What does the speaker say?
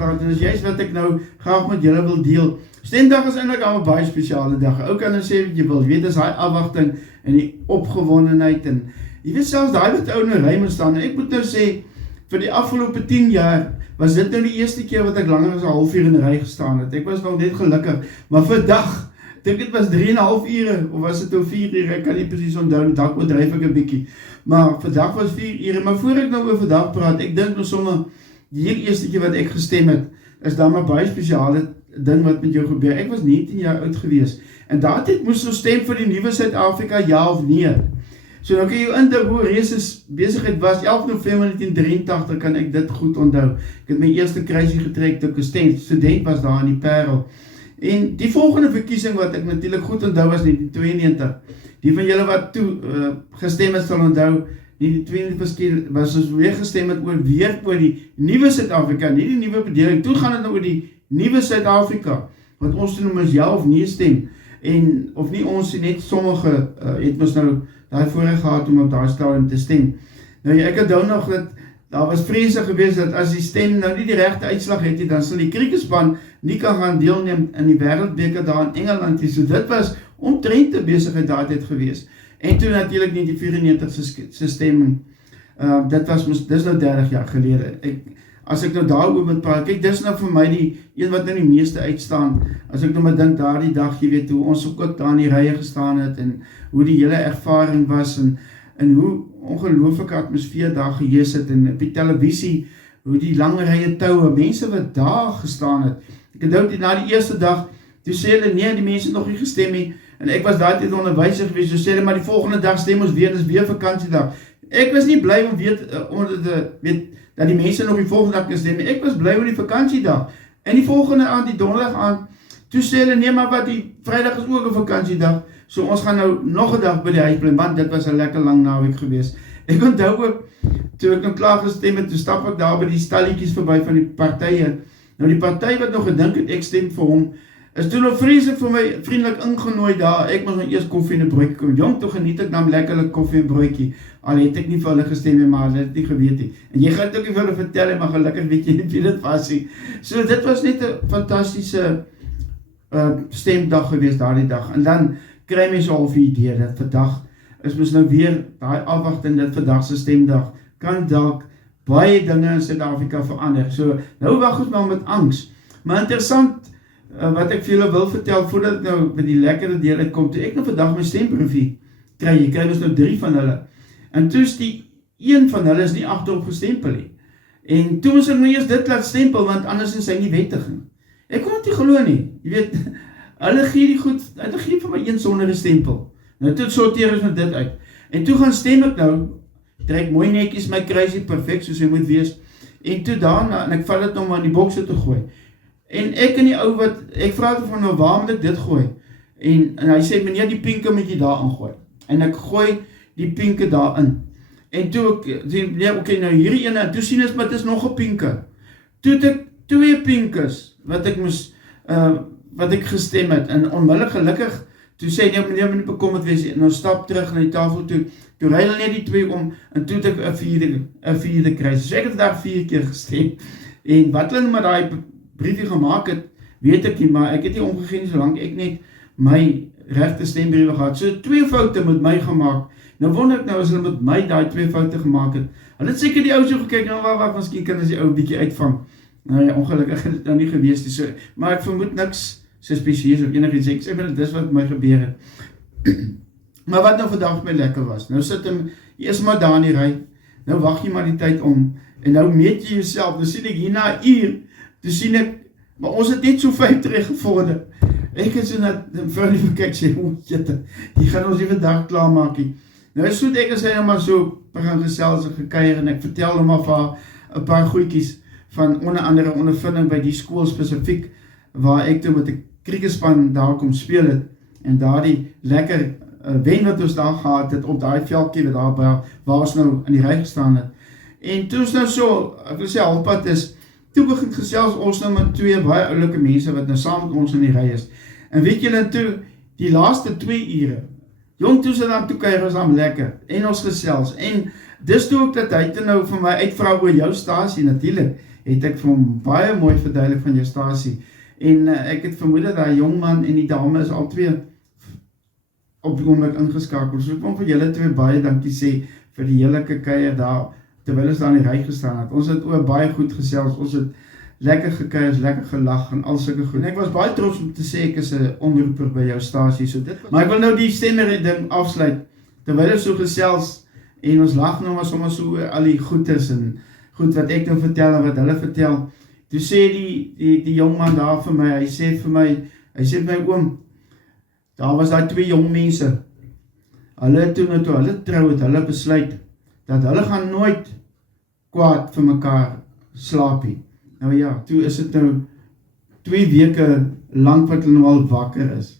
praat, en is juist wat ek nou graag met julle wil deel. Stemdag is eintlik al 'n baie spesiale dag. Ou kan nou sê wat jy wil, jy weet, is daai afwagting en die opgewondenheid, en jy weet selfs daai wat ou in 'n ry moet staan, en ek moet nou sê, vir die afgelope 10 jaar, was dit nou die eerste keer wat ek langer as 'n halfuur in 'n ry gestaan het. Ek was nog net gelukkig, maar vandag, dink dit was 3,5 ure, of was dit nou 4 ure, ek kan nie presies onthou nie, dalk oordryf ek 'n bietjie, maar vandag was 4 ure, maar voor ek nou oor vandag praat, ek dink nou sommer, die heel eerste keer wat ek gestem het, is daar maar baie spesiale ding wat met jou gebeur. Ek was 19 jaar oud gewees, en daardie moes nou stem vir die nuwe Suid-Afrika, ja of nee. So nou kan jy indink hoe reus besigheid was. 11 November 1983 kan ek dit goed onthou. Ek het my eerste kruisie getrek toe ek 'n student was daar in die Parel. En die volgende verkiesing wat ek natuurlik goed onthou was 1992. Die van julle wat toe gestem het sal onthou, die 22 was ons weer gestem het oor die nuwe Suid-Afrika, nie die nuwe bedeling. Toe gaan het nou oor die nuwe Suid-Afrika, wat ons toe noem as ja of nee stem. En of nie ons net sommige het ons nou daai voorreg gehad om op daai stadium te stem. Nou ja, ek onthou nog dat daar was vreese gewees dat as die stem nou nie die regte uitslag het nie, dan sal die cricketspan nie kan gaan deelneem in die wêreldbeker daar in Engeland nie. So dit was omtrent 'n besigheid daai tyd gewees. En toe natuurlik 1994 se stemming. Dis nou 30 jaar gelede. As ek nou daaroor moet praat, kyk, dis nou vir my die een wat nou die meeste uitstaan. As ek nou maar dink daardie dag, jy weet, hoe ons ook daar in die rye gestaan het, en hoe die hele ervaring was, en hoe ongelooflike atmosfeer daar geheers het, en op die televisie, hoe die lange rye toue, mense wat daar gestaan het. Ek onthou na die eerste dag, toe sê hulle, nee, die mense nog nie gestem nie, en ek was daai tyd onderwyser gewees, so sê hulle, maar die volgende dag stem ons weer, dis weer vakansiedag. Ek was nie bly om weet, dat die mense nog die volgende dag kan stem nie. Ek was bly oor die vakansiedag. En die volgende aand, die donderdag aand, toe sê hulle, nee, maar wat, die Vrydag is ook 'n vakansiedag, so ons gaan nou nog 'n dag by die huis bly, want dit was 'n lekker lang naweek gewees. Ek onthou ook, toe ek nou klaar gestem het, toe stap ek daar by die stalletjies verby van die partye. Nou die party wat nog gedink het, ek stem vir hom, is toe nog vreeslik vir my vriendelik ingenooi daar. Ek moes nou eers koffie en 'n broodjie kom. Jong, toe geniet ek dan lekkerlik koffie en broodjie. Al het ek nie vir hulle gestem nie, maar hulle het nie geweet nie. En jy gaan dit ook nie vir hulle vertel, maar gelukkig weet jy nie wie dit was nie. So dit was net 'n fantastiese stemdag gewees daardie dag. En dan kry mens al 'n idee dat vandag is mos nou weer daai afwagting dat vandag se stemdag kan dalk baie dinge in Suid-Afrika verander. So nou wag ons maar met angs. Maar interessant wat ek vir julle wil vertel voordat ek nou by die lekkere deel uitkom, toe ek nou vandag my stembriefie kry, jy kry ons nou 3 van hulle. En toe is die een van hulle is nie agterop gestempel nie. En toe moes ek nou eers dit laat stempel, want anders is hy nie wettig nie. Ek kon dit nie glo nie. Jy weet, hulle gee vir my een sonder 'n stempel. Nou toe sorteer ons met dit uit. En toe gaan stem ek nou, trek mooi netjies my kruisie perfek soos hy moet wees. En toe daarna, en ek vat dit nou maar in die bokse te gooi. En ek en die ou wat, ek vra toe van nou, waar moet ek dit gooi? En hy sê, meneer, die pinke moet jy daar ingooi. En ek gooi die pinke daarin. En toe ek sê, meneer, oké, nou hierdie ene, en toe sien ons, maar het is nog 'n pinke. Toe het ek 2 pinkes, wat ek moes, wat ek gestem het, en onmiddellik gelukkig, toe sê nee, meneer, moet nie bekommerd wees, en ons stap terug na die tafel toe ry hulle net die 2 om, en toe het ek 'n vierde kry. So ek het vandag 4 keer gestem. En wat hulle met daai briefie gemaak het, weet ek nie, maar ek het nie omgegee nie, solank ek net my regte stembriewe gehad. So 2 foute met my gemaak. Nou wonder ek nou, as hulle met my daai 2 foute gemaak het, hulle het seker die ou so gekyk, nou wat, miskien kan as die ou bietjie uitvang. Nou ja, ongelukkig het dit nou nie gewees nie, so, maar ek vermoed niks suspicieus of enigiets, ek sê maar, dis wat my gebeur het. Maar wat nou vandag my lekker was, nou sit hom eers maar daar in die ry, nou wag jy maar die tyd om, en nou meet jy jouself, nou sien ek hier na 'n uur, toe sien ek, maar ons het net so 5 teruggevorder. Ek het so na vrou lief kyk, sê, jitte, jy gaan ons die vandag klaarmaak nie. Nou so ek as hy nou maar so begin gesels en gekuier, en ek vertel hom maar vir 'n paar goedjies van onder andere ondervinding by die skool spesifiek, waar ek toe met 'n cricketspan daar kom speel het, en daar die lekker wen wat ons daar gehad het, op daai veldjie wat daar waar ons nou in die ry gestaan het. En toe ons nou so, ek wil sê halfpad is, toe begin gesels ons nou met 2 baie oulike mense, wat nou saam met ons in die ry is. En weet julle, toe, die laaste 2 ure, jong, toe sy dan toe kuier ons dan lekker, en ons gesels, en dis toe ook dat hy toe nou vir my uitvra oor jou stasie, natuurlijk, het ek vir hom baie mooi verduidelik van jou stasie. En ek het vermoed dat die jongman en die dame is al twee op die oomblik ingeskakel. So ek wil vir julle twee baie dankie sê vir die heerlike kuier daar, terwyl ons daar in die ry gestaan het. Ons het ook baie goed gesels, ons het lekker gekuier, lekker gelag en al sulke goed. En ek was baie trots om te sê ek is 'n omroeper by jou stasie. So maar ek wil nou die stemmer ding afsluit. Terwyl ons so gesels en ons lag nou maar sommer so oor al die goedes en goed wat ek nou vertel en wat hulle vertel. Toe sê die jongman daar vir my, hy sê vir my oom, daar was daar twee jong mense. Hulle toe hulle trou het, hulle besluit dat hulle gaan nooit kwaad vir mekaar slaap nie. Nou ja, toe is dit nou 2 weke lank wat hulle nou al wakker is.